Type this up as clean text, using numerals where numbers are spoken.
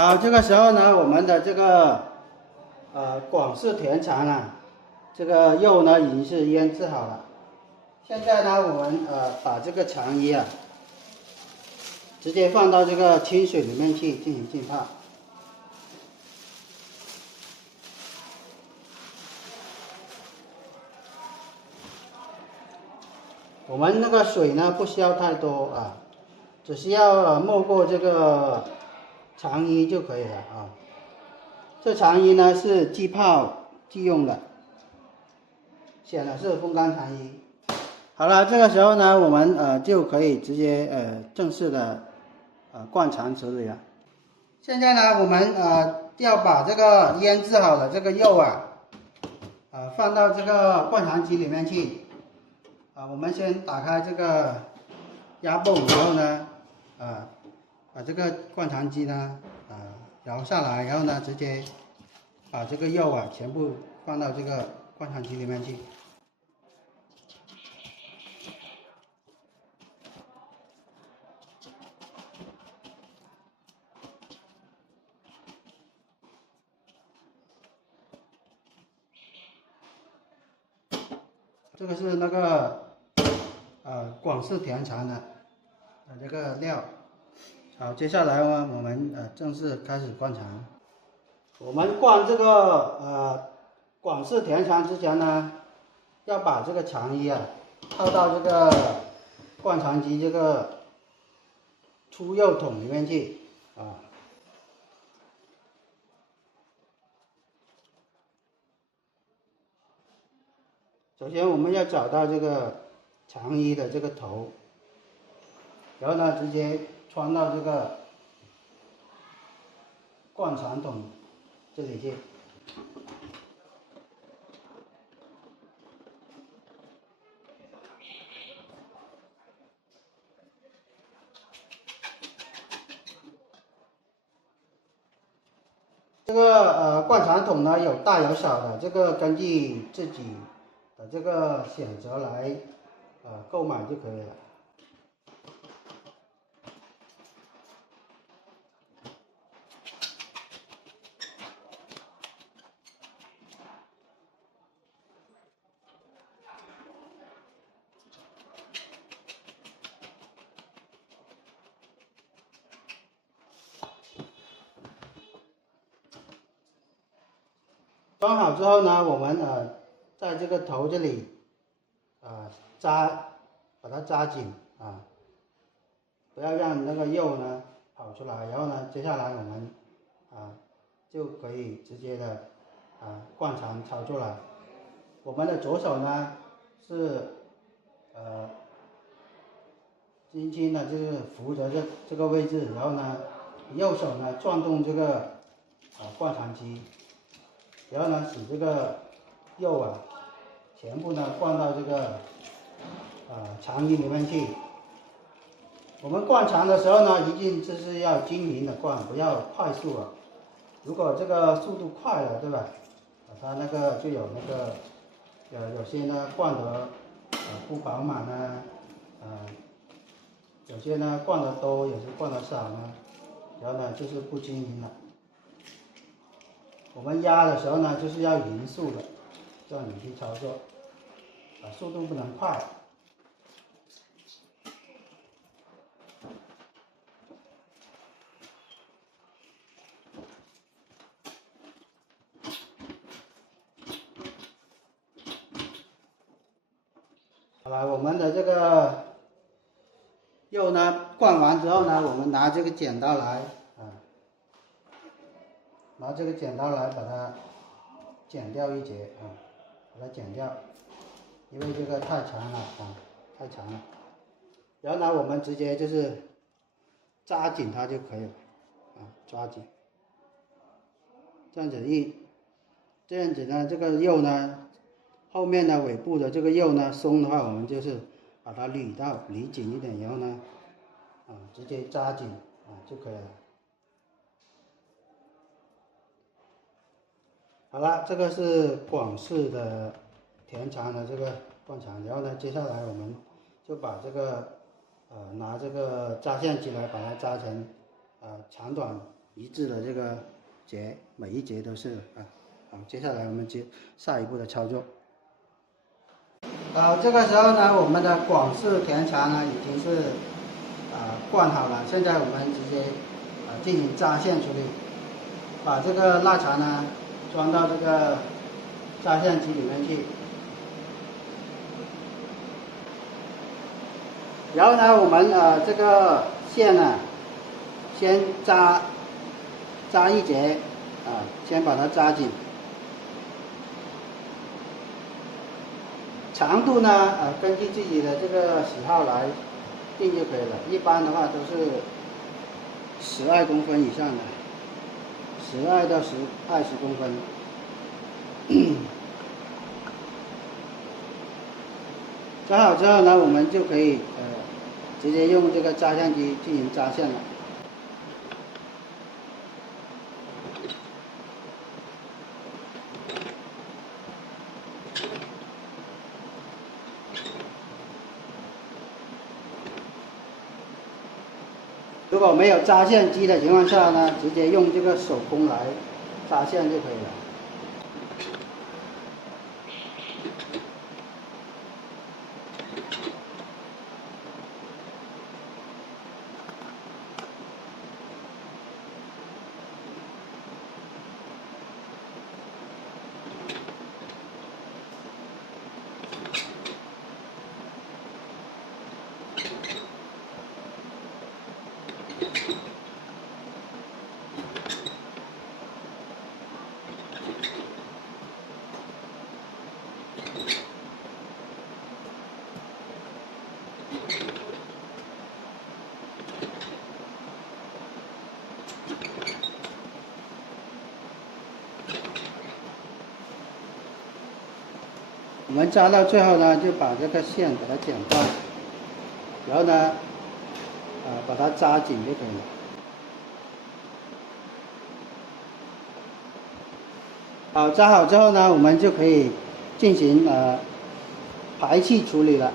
好，这个时候呢，我们的这个广式甜肠啊，这个肉呢已经是腌制好了。现在呢，我们把这个肠衣啊，直接放到这个清水里面去进行浸泡。我们那个水呢不需要太多啊，只需要没过这个肠衣就可以了啊。这肠衣呢是即泡即用的，显的是风干肠衣。好了，这个时候呢，我们就可以直接正式的灌肠处理了。现在呢，我们要把这个腌制好的这个肉啊，放到这个灌肠机里面去。我们先打开这个压泵，然后呢，把这个灌肠机呢，摇下来，然后呢，直接把这个肉啊全部放到这个灌肠机里面去。这个是那个广式甜肠的这个料。好，接下来呢，我们正式开始灌肠。我们灌这个广式甜肠之前呢，要把这个肠衣啊套到这个灌肠机这个出肉桶里面去啊。首先我们要找到这个肠衣的这个头，然后呢直接穿到这个灌肠桶这里去。这个灌肠桶呢有大有小的，这个根据自己的这个选择来购买就可以了。装好之后呢，我们在这个头这里把它扎紧啊，不要让那个肉呢跑出来。然后呢，接下来我们就可以直接的灌肠操作了。我们的左手呢是轻轻的就是扶着这个位置，然后呢右手呢转动这个灌肠机。然后呢，使这个肉啊，全部呢灌到这个肠衣里面去。我们灌肠的时候呢，一定就是要均匀的灌，不要快速啊。如果这个速度快了，对吧？它那个就有那个有些呢灌得不饱满呢，有些呢灌得多，有些灌得少呢，然后呢就是不均匀了。我们压的时候呢，就是要匀速的，这样你去操作，速度不能快。好了，我们的这个肉呢灌完之后呢，我们拿这个剪刀来拿这个剪刀来把它剪掉一截把它剪掉，因为这个太长了太长了。然后呢，我们直接就是扎紧它就可以了抓紧，这样子呢，这个肉呢后面的尾部的这个肉呢松的话，我们就是把它捋紧一点，然后呢直接扎紧就可以了。好了，这个是广式的甜肠的这个灌肠，然后呢，接下来我们就把这个拿这个扎线机来把它扎成长短一致的这个节，每一节都是啊。好，接下来我们接下一步的操作。这个时候呢，我们的广式甜茶呢已经是灌好了，现在我们直接进行扎线处理，把这个腊肠呢装到这个扎线机里面去。然后呢，我们这个线呢，先扎一节，先把它扎紧。长度呢，根据自己的这个喜好来定就可以了。一般的话都是12公分以上的，12到20公分。扎好之后呢，我们就可以直接用这个扎线机进行扎线了。如果没有扎线机的情况下呢，直接用这个手工来扎线就可以了。我们扎到最后呢，就把这个线把它剪断，然后呢，把它扎紧就可以了。好，扎好之后呢，我们就可以进行排气处理了。